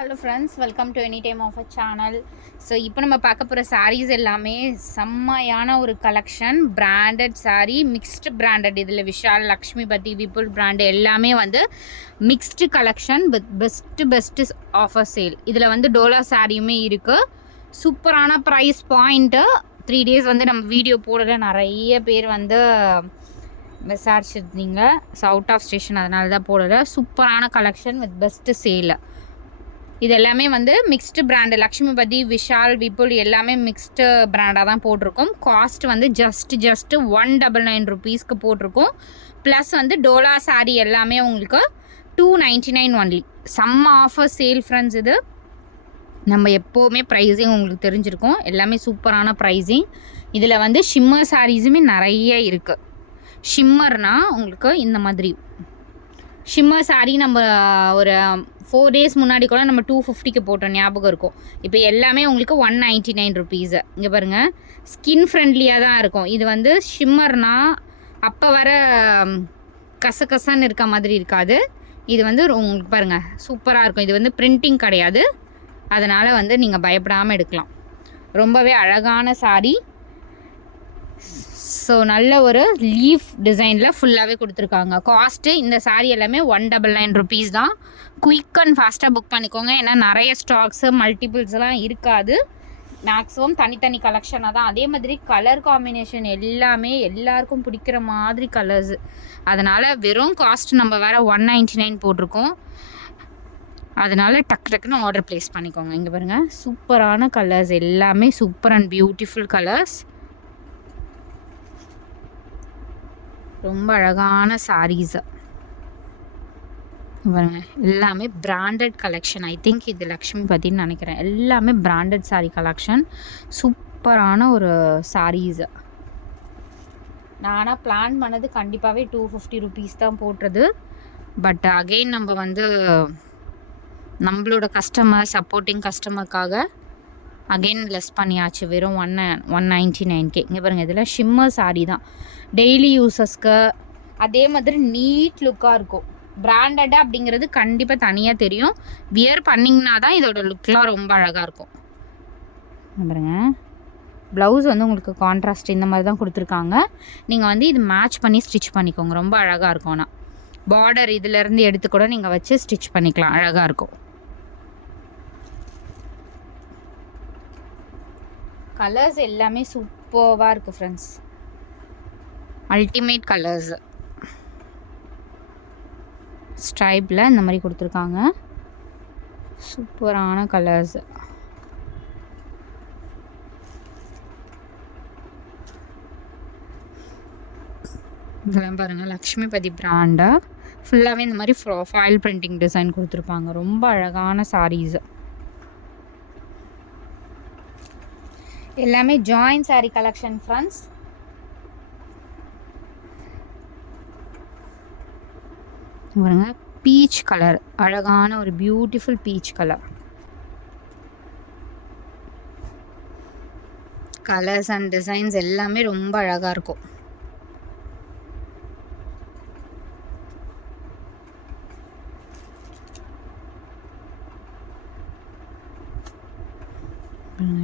Hello friends, welcome to any time of a channel. So இப்போ நம்ம பார்க்க போகிற சாரீஸ் எல்லாமே செம்மையான ஒரு collection. Branded sari, mixed branded. இதில் விஷால், லக்ஷ்மிபதி, விபுல் பிராண்டு எல்லாமே வந்து mixed collection with best offer sale. இதில் வந்து டோலா சாரியுமே இருக்குது. சூப்பரான ப்ரைஸ் பாயிண்ட்டு. 3 days வந்து நம்ம வீடியோ போடல. நிறைய பேர் வந்து விசாரிச்சிருந்தீங்க. ஸோ அவுட் ஆஃப் ஸ்டேஷன், அதனால தான் போடலை. சூப்பரான கலெக்ஷன் வித் பெஸ்ட்டு சேல். இது எல்லாமே வந்து மிக்ஸ்டு பிராண்டு. லக்ஷ்மிபதி, விஷால், விபுல் எல்லாமே மிக்ஸ்டு பிராண்டாக தான் போட்டிருக்கோம். காஸ்ட் வந்து ஜஸ்ட்டு 199 rupeesக்கு போட்டிருக்கோம். ப்ளஸ் வந்து டோலா சாரீ எல்லாமே உங்களுக்கு 299 ஒன்லி. செம்ம ஆஃபர் சேல் ஃப்ரெண்ட்ஸ். இது நம்ம எப்போவுமே ப்ரைஸிங் உங்களுக்கு தெரிஞ்சிருக்கோம். எல்லாமே சூப்பரான ப்ரைஸிங். இதில் வந்து ஷிம்மர் சாரீஸுமே நிறைய இருக்குது. ஷிம்மர்னால் உங்களுக்கு இந்த மாதிரி ஷிம்மர் சாரீ நம்ம ஒரு 4 days முன்னாடி கூட நம்ம 250க்கு போட்டோம், ஞாபகம் இருக்கும். இப்போ எல்லாமே உங்களுக்கு 199 rupees. இங்கே பாருங்கள், ஸ்கின் ஃப்ரெண்ட்லியாக தான் இருக்கும். இது வந்து ஷிம்மர்னால் அப்போ வர கசகசன்னு இருக்க மாதிரி இருக்காது. இது வந்து உங்களுக்கு பாருங்கள் சூப்பராக இருக்கும். இது வந்து பிரிண்டிங் கிடையாது, அதனால் வந்து நீங்கள் பயப்படாமல் எடுக்கலாம். ரொம்பவே அழகான சாரீ. ஸோ நல்ல ஒரு லீஃப் டிசைனில் ஃபுல்லாகவே கொடுத்துருக்காங்க. காஸ்ட்டு இந்த சாரீ எல்லாமே 199 rupees தான். குயிக் அண்ட் ஃபாஸ்ட்டாக புக் பண்ணிக்கோங்க. ஏன்னா நிறைய ஸ்டாக்ஸு மல்டிபிள்ஸ்லாம் இருக்காது. மேக்ஸிமம் தனித்தனி கலெக்ஷனாக தான். அதே மாதிரி கலர் காம்பினேஷன் எல்லாமே எல்லாருக்கும் பிடிக்கிற மாதிரி கலர்ஸு. அதனால் வெறும் காஸ்ட் நம்ம வேறு 199 போட்டிருக்கோம். அதனால் டக்குன்னு ஆர்டர் ப்ளேஸ் பண்ணிக்கோங்க. இங்கே பாருங்கள், சூப்பரான கலர்ஸ் எல்லாமே சூப்பர் அண்ட் பியூட்டிஃபுல் கலர்ஸ். ரொம்ப அழகான சாரீஸ் பாருங்க. எல்லாமே பிராண்டட் கலெக்ஷன். ஐ திங்க் இது லக்ஷ்மிபதின்னு நினைக்கிறேன். எல்லாமே பிராண்டட் சாரீ கலெக்ஷன். சூப்பரான ஒரு சாரீஸ். நானாக பிளான் பண்ணது கண்டிப்பாகவே 250 rupees தான் போட்டுறது. பட் அகெயின் நம்ம வந்து நம்மளோட கஸ்டமர், சப்போர்ட்டிங் கஸ்டமருக்காக அகெயின் லெஸ் பண்ணியாச்சு. வெறும் 199K. இங்கே பாருங்கள், இதில் ஷிம்மர் சாரீ தான். டெய்லி யூசஸ்க்கு அதே மாதிரி நீட் லுக்காக இருக்கும். பிராண்டட் அப்படிங்கிறது கண்டிப்பாக தனியாக தெரியும். வியர் பண்ணிங்கன்னா தான் இதோட லுக்லாம் ரொம்ப அழகாக இருக்கும். பாருங்க, ப்ளவுஸ் வந்து உங்களுக்கு கான்ட்ராஸ்ட் இந்த மாதிரி தான் கொடுத்துருக்காங்க. நீங்கள் வந்து இது மேட்ச் பண்ணி ஸ்டிச் பண்ணிக்கோங்க. ரொம்ப அழகாக இருக்கும். ஆனால் பார்டர் இதிலேருந்து எடுத்து கூட நீங்கள் வச்சு ஸ்டிச் பண்ணிக்கலாம். அழகாக இருக்கும். கலர்ஸ் எல்லாமே சூப்பராக இருக்குது ஃப்ரெண்ட்ஸ். Ultimate colours. ஸ்ட்ரைப்பில் இந்த மாதிரி கொடுத்துருக்காங்க. சூப்பரான கலர்ஸ். இதெல்லாம் பாருங்கள், லக்ஷ்மிபதி பிராண்டா ஃபுல்லாகவே இந்த மாதிரி ஃபாயில் பிரிண்டிங் டிசைன் கொடுத்துருப்பாங்க. ரொம்ப அழகான சாரீஸ். எல்லாமே ஜாயின் சாரீ கலெக்ஷன் ஃப்ரெண்ட்ஸ். பாருங்க, பீச் கலர், அழகான ஒரு beautiful peach colour. Colours and designs எல்லாமே ரொம்ப அழகாக இருக்கும்.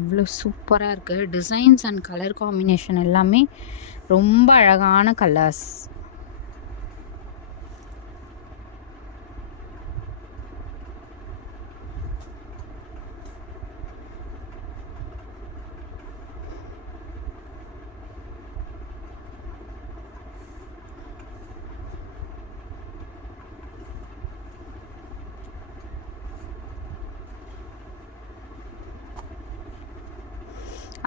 இவ்வளோ சூப்பராக இருக்குது. டிசைன்ஸ் அண்ட் கலர் காம்பினேஷன் எல்லாமே ரொம்ப அழகான கலர்ஸ்.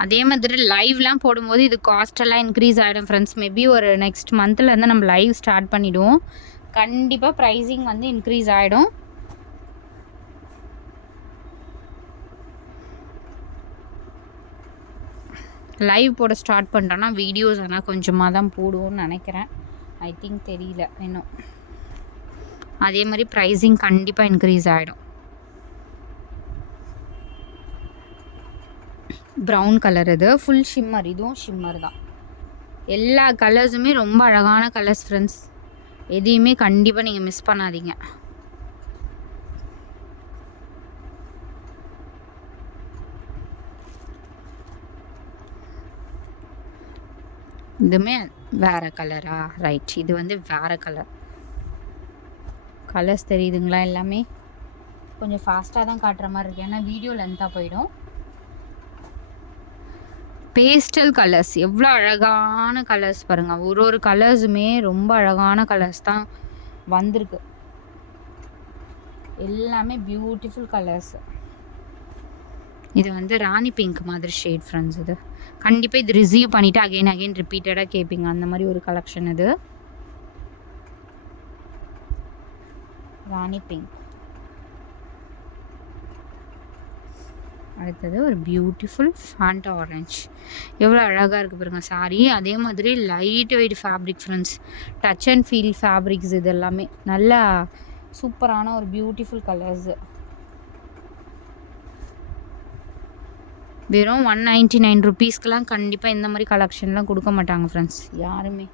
அதே மாதிரி லைவ்லாம் போடும்போது இது காஸ்டெல்லாம் இன்க்ரீஸ் ஆகிடும் ஃப்ரெண்ட்ஸ். மேபி ஒரு நெக்ஸ்ட் மந்த்லேருந்து நம்ம லைவ் ஸ்டார்ட் பண்ணிவிடுவோம். கண்டிப்பாக ப்ரைஸிங் வந்து இன்க்ரீஸ் ஆகிடும். லைவ் போட ஸ்டார்ட் பண்ணிட்டோன்னா வீடியோஸ் ஆனால் கொஞ்சமாக தான் போடுவோம்னு நினைக்கிறேன். ஐ திங்க் தெரியல இன்னும். அதே மாதிரி ப்ரைஸிங் கண்டிப்பாக இன்க்ரீஸ் ஆகிடும். ப்ரௌன் கலர், இது ஃபுல் ஷிம்மர். இதுவும் ஷிம்மர் தான். எல்லா கலர்ஸுமே ரொம்ப அழகான கலர்ஸ் ஃப்ரெண்ட்ஸ். எதையுமே கண்டிப்பாக நீங்கள் மிஸ் பண்ணாதீங்க. இதுவுமே வேறு கலரா? ரைட், இது வந்து வேறு கலர். கலர்ஸ் தெரியுதுங்களா? எல்லாமே கொஞ்சம் ஃபாஸ்ட்டாக தான் காட்டுற மாதிரி இருக்குது, ஏன்னா வீடியோ லென்த்தாக போயிடும். பேஸ்டல் கலர்ஸ், எவ்வளோ அழகான கலர்ஸ் பாருங்கள். ஒரு கலர்ஸுமே ரொம்ப அழகான கலர்ஸ் தான் வந்திருக்கு. எல்லாமே பியூட்டிஃபுல் கலர்ஸ். இது வந்து ராணி பிங்க் மாதிரி ஷேட் ஃப்ரெண்ட்ஸ். இது கண்டிப்பாக இது ரிசீவ் பண்ணிவிட்டு அகைன் ரிப்பீட்டடாக கேட்பீங்க, அந்த மாதிரி ஒரு கலெக்ஷன் இது. ராணி பிங்க். அடுத்தது ஒரு பியூட்டிஃபுல் ஃபேண்டா ஆரஞ்ச். எவ்வளோ அழகாக இருக்குது பாருங்கள் சாரீ. அதே மாதிரி light weight fabric friends, touch and feel fabrics. இது எல்லாமே நல்லா சூப்பரான ஒரு பியூட்டிஃபுல் கலர்ஸு. வெறும் 199 ருபீஸ்க்கெலாம் கண்டிப்பாக இந்த மாதிரி கலெக்ஷன்லாம் கொடுக்க மாட்டாங்க ஃப்ரெண்ட்ஸ் யாருமே.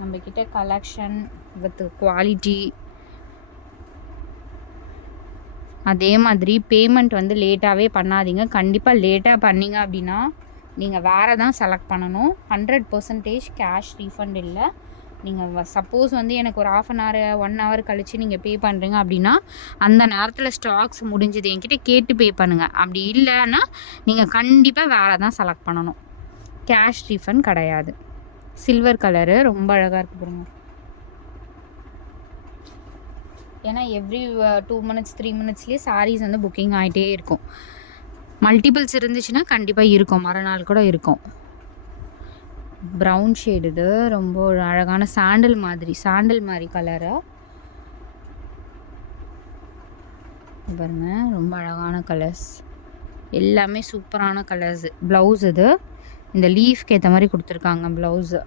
நம்மக்கிட்ட கலெக்ஷன் வித் குவாலிட்டி. அதே மாதிரி பேமெண்ட் வந்து லேட்டாகவே பண்ணாதீங்க. கண்டிப்பாக லேட்டாக பண்ணிங்க அப்படின்னா நீங்கள் வேறு தான் செலக்ட் பண்ணணும். 100% கேஷ் ரீஃபண்ட் இல்லை. நீங்கள் சப்போஸ் வந்து எனக்கு ஒரு 1/2 hour 1 hour கழித்து நீங்கள் பே பண்ணுறீங்க அப்படின்னா அந்த நேரத்தில் ஸ்டாக்ஸ் முடிஞ்சது என்கிட்ட கேட்டு பே பண்ணுங்கள். அப்படி இல்லைன்னா நீங்கள் கண்டிப்பாக வேறு தான் செலக்ட் பண்ணணும். கேஷ் ரீஃபண்ட் கிடையாது. சில்வர் கலரு ரொம்ப அழகாக இருக்குது பாருங்க. ஏன்னா எவ்ரி 2 minutes 3 minutesலேயே சாரீஸ் வந்து புக்கிங் ஆகிட்டே இருக்கும். மல்டிபிள்ஸ் இருந்துச்சுன்னா கண்டிப்பாக இருக்கும், மறுநாள் கூட இருக்கும். ப்ரௌன் ஷேடு, இது ரொம்ப ஒரு அழகான சாண்டல் மாதிரி கலரு பாருங்க. ரொம்ப அழகான கலர்ஸ், எல்லாமே சூப்பரான கலர்ஸ். ப்ளவுஸ் இது இந்த லீஃப்க்கு ஏற்ற மாதிரி கொடுத்துருக்காங்க ப்ளவுஸு.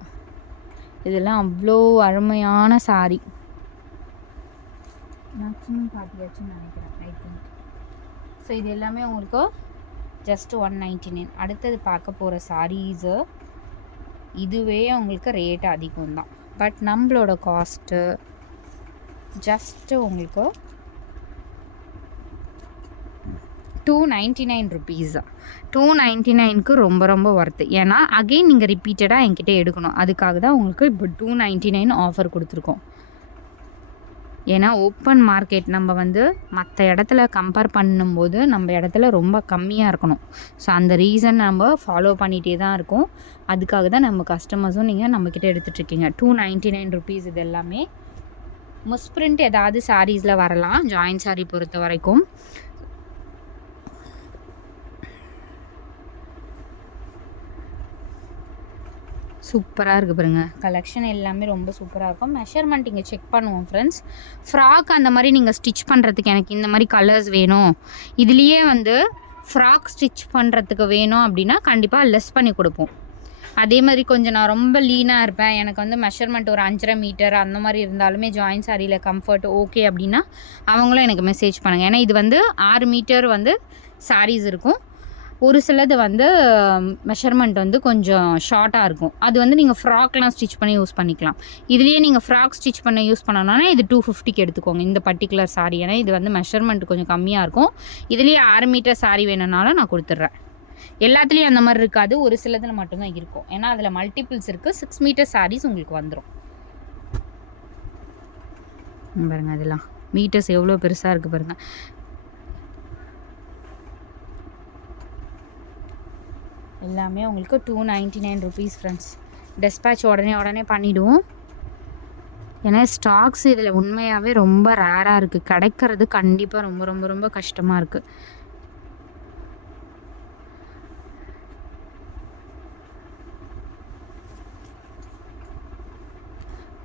இதெல்லாம் அவ்வளோ அருமையான சாரீ. மேக்ஸிமம் காட்டியாச்சுன்னு நினைக்கிறேன், ஐ திங்க். ஸோ இது எல்லாமே உங்களுக்கு ஜஸ்ட் 199. அடுத்தது பார்க்க போகிற சாரீஸு இதுவே உங்களுக்கு ரேட் அதிகம் தான். பட் நம்மளோட காஸ்ட்டு ஜஸ்ட்டு உங்களுக்கு 299 ருபீஸ். 299க்கு ரொம்ப ரொம்ப ஒர்த்து. ஏன்னா அகெயின் நீங்கள் ரிப்பீட்டடாக என்கிட்ட எடுக்கணும், அதுக்காக தான் உங்களுக்கு இப்போ 299 ஆஃபர் கொடுத்துருக்கோம். ஏன்னா ஓப்பன் மார்க்கெட் நம்ம வந்து மற்ற இடத்துல கம்பேர் பண்ணும்போது நம்ம இடத்துல ரொம்ப கம்மியாக இருக்கணும். ஸோ அந்த ரீசன் நம்ம ஃபாலோ பண்ணிகிட்டே தான் இருக்கோம். அதுக்காக தான் நம்ம கஸ்டமர்ஸும் நீங்கள் நம்மக்கிட்ட எடுத்துகிட்ருக்கீங்க. 299 ருபீஸ். இது எல்லாமே மிஸ்பிரிண்ட் ஏதாவது சாரீஸில் வரலாம், ஜாயின் சாரீ பொறுத்த வரைக்கும். சூப்பராக இருக்குது பாருங்க. கலெக்ஷன் எல்லாமே ரொம்ப சூப்பராக இருக்கும். மெஷர்மெண்ட் இங்கே செக் பண்ணுவோம் ஃப்ரெண்ட்ஸ். ஃப்ராக் அந்த மாதிரி நீங்கள் ஸ்டிச் பண்ணுறதுக்கு எனக்கு இந்த மாதிரி கலர்ஸ் வேணும், இதுலேயே வந்து ஃப்ராக் ஸ்டிச் பண்ணுறதுக்கு வேணும் அப்படின்னா கண்டிப்பாக லெஸ் பண்ணி கொடுப்போம். அதே மாதிரி கொஞ்சம் நான் ரொம்ப லீனாக இருப்பேன், எனக்கு வந்து மெஷர்மெண்ட் ஒரு 5.5 மீட்டர் அந்த மாதிரி இருந்தாலுமே ஜாயின் சாரியில் கம்ஃபர்ட் ஓகே அப்படின்னா அவங்களும் எனக்கு மெசேஜ் பண்ணுங்கள். ஏன்னா இது வந்து 6 மீட்டர் வந்து சாரீஸ் இருக்கும். ஒரு சிலது வந்து மெஷர்மெண்ட் வந்து கொஞ்சம் ஷார்ட்டாக இருக்கும். அது வந்து நீங்கள் ஃப்ராக்லாம் ஸ்டிச் பண்ணி யூஸ் பண்ணிக்கலாம். இதுலேயே நீங்கள் ஃப்ராக் ஸ்டிச் பண்ண யூஸ் பண்ணணுன்னா இது 250க்கு எடுத்துக்கோங்க இந்த பர்டிகுலர் சாரீ. ஏன்னா இது வந்து மெஷர்மெண்ட் கொஞ்சம் கம்மியாக இருக்கும். இதுலேயே 6 மீட்டர் சாரீ வேணும்னாலும் நான் கொடுத்துட்றேன். எல்லாத்துலேயும் அந்த மாதிரி இருக்காது, ஒரு சிலதில் மட்டும்தான் இருக்கும். ஏன்னா அதில் மல்டிபிள்ஸ் இருக்குது. 6 மீட்டர் சாரீஸ் உங்களுக்கு வந்துடும் பாருங்கள். அதெல்லாம் மீட்டர்ஸ் எவ்வளோ பெருசாக இருக்குது பாருங்கள். எல்லாமே உங்களுக்கு 299 ருபீஸ் ஃப்ரெண்ட்ஸ். டெஸ்பேட்ச் உடனே பண்ணிவிடுவோம். ஏன்னா ஸ்டாக்ஸ் இதில் உண்மையாகவே ரொம்ப ரேராக இருக்குது, கிடைக்கிறது கண்டிப்பாக ரொம்ப ரொம்ப ரொம்ப கஷ்டமாக இருக்குது.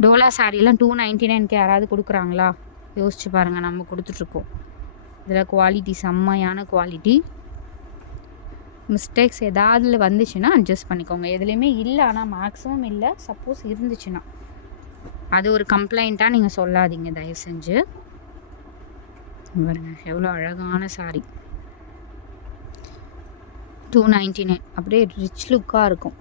டோலா சாரீலாம் 299க்கு யாராவது கொடுக்குறாங்களா? யோசிச்சு பாருங்கள், நம்ம கொடுத்துட்ருக்கோம். இதில் குவாலிட்டி செம்மையான குவாலிட்டி. மிஸ்டேக்ஸ் ஏதாவது வந்துச்சுன்னா அட்ஜஸ்ட் பண்ணிக்கோங்க. எதுலேயுமே இல்லை, ஆனால் மேக்ஸிமம் இல்லை. சப்போஸ் இருந்துச்சுன்னா அது ஒரு கம்ப்ளைண்ட்டாக நீங்கள் சொல்லாதீங்க தயவு செஞ்சு. பாருங்க எவ்வளோ அழகான சாரீ. 299 அப்படியே ரிச் லுக்காக இருக்கும்.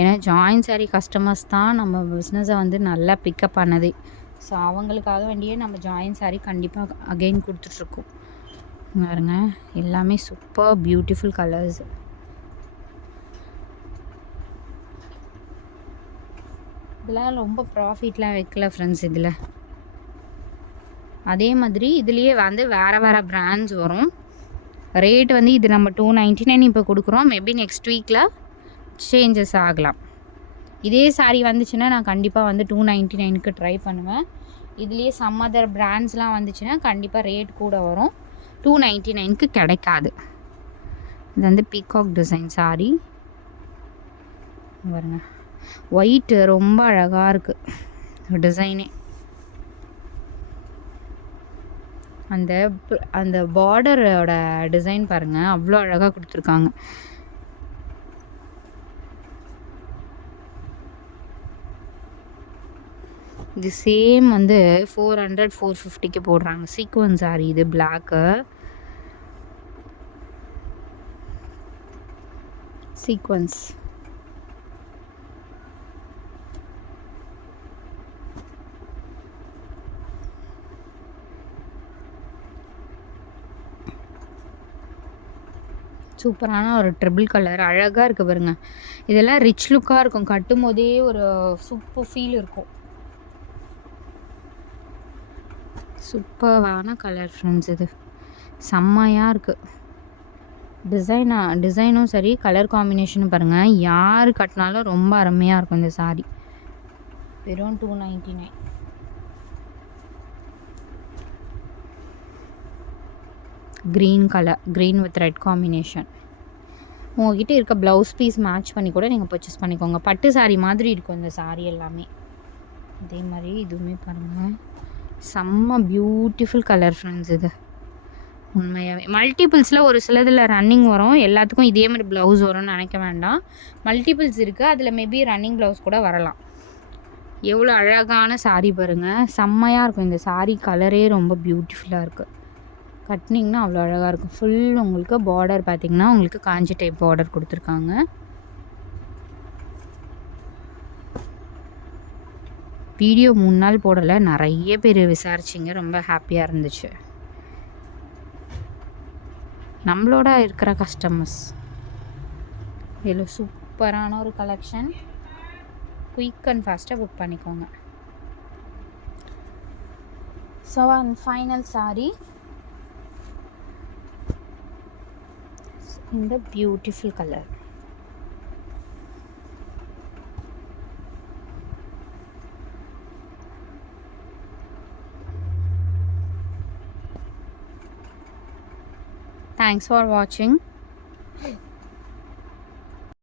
ஏன்னா ஜாயின் சாரீ கஸ்டமர்ஸ் தான் நம்ம பிஸ்னஸை வந்து நல்லா பிக்கப் பண்ணதே. ஸோ அவங்களுக்காக வேண்டியே நம்ம ஜாயின் சாரீ கண்டிப்பாக அகெயின் கொடுத்துட்ருக்கோம். பாருங்க எல்லாமே சூப்பர் பியூட்டிஃபுல் கலர்ஸ். இதெல்லாம் ரொம்ப ப்ராஃபிட்லாம் வைக்கல ஃப்ரெண்ட்ஸ் இதில். அதே மாதிரி இதுலேயே வந்து வேறு வேறு பிராண்ட்ஸ் வரும். ரேட் வந்து இது நம்ம 299 இப்போ கொடுக்குறோம். மேபி நெக்ஸ்ட் வீக்கில் சேஞ்சஸ் ஆகலாம். இதே சாரீ வந்துச்சுன்னா நான் கண்டிப்பாக வந்து 299க்கு ட்ரை பண்ணுவேன். இதுலேயே சம் அதர் பிராண்ட்ஸ்லாம் வந்துச்சுன்னா கண்டிப்பாக ரேட் கூட வரும். 299க்கு கிடைக்காது. இது வந்து பீகாக் டிசைன் சாரீ பாருங்க. ஒயிட்டு ரொம்ப அழகாக இருக்குது டிசைனே. அந்த பார்டரோட டிசைன் பாருங்கள், அவ்வளோ அழகாக கொடுத்துருக்காங்க. இது சேம் வந்து 400 450க்கு போடுறாங்க. சீக்வன்ஸ் சாரீ இது பிளாக்கு சீக்வன்ஸ். சூப்பரான ஒரு ட்ரிபிள் கலர் அழகாக இருக்குது பாருங்க. இதெல்லாம் ரிச் லுக்காக இருக்கும். கட்டும் போதே ஒரு சூப்பர் ஃபீல் இருக்கும். சூப்பரான கலர் ஃப்ரெண்ட்ஸ். இது செம்மையாக இருக்குது. டிசைனும் சரி, கலர் காம்பினேஷனும் பாருங்கள். யார் கட்டினாலும் ரொம்ப அருமையாக இருக்கும் இந்த சாரீ. வெறும் 299. Green colour, green with red combination. உங்கள்கிட்ட இருக்க ப்ளவுஸ் பீஸ் மேட்ச் பண்ணி கூட நீங்கள் பர்ச்சேஸ் பண்ணிக்கோங்க. பட்டு சாரீ மாதிரி இருக்கும் இந்த சாரீ எல்லாமே. அதே மாதிரி இதுவுமே பாருங்கள், செம்ம பியூட்டிஃபுல் கலர் ஃப்ரெண்ட்ஸ். இது உண்மையாகவே மல்டிபிள்ஸில் ஒரு சிலதில் ரன்னிங் வரும். எல்லாத்துக்கும் இதே மாதிரி ப்ளவுஸ் வரும்னு நினைக்க வேண்டாம். மல்டிபிள்ஸ் இருக்குது, அதில் மேபி ரன்னிங் ப்ளவுஸ் கூட வரலாம். எவ்வளோ அழகான சாரீ பாருங்கள், செம்மையாக இருக்கும். இந்த சாரீ கலரே ரொம்ப பியூட்டிஃபுல்லாக இருக்குது. கட்டினிங்கன்னா அவ்வளோ அழகாக இருக்கும். ஃபுல் உங்களுக்கு பார்டர் பார்த்திங்கன்னா உங்களுக்கு காஞ்சி டைப் பார்டர் கொடுத்துருக்காங்க. வீடியோ 3 நாள் போடலை, நிறைய பேர் விசாரிச்சிங்க, ரொம்ப ஹாப்பியாக இருந்துச்சு. நம்மளோட இருக்கிற கஸ்டமர்ஸ். இதில் சூப்பரான ஒரு கலெக்ஷன். குயிக் அண்ட் ஃபாஸ்ட்டாக புக் பண்ணிக்கோங்க. ஸோ அண்ட் ஃபைனல் சாரீ இந்த beautiful colour. Thanks for watching.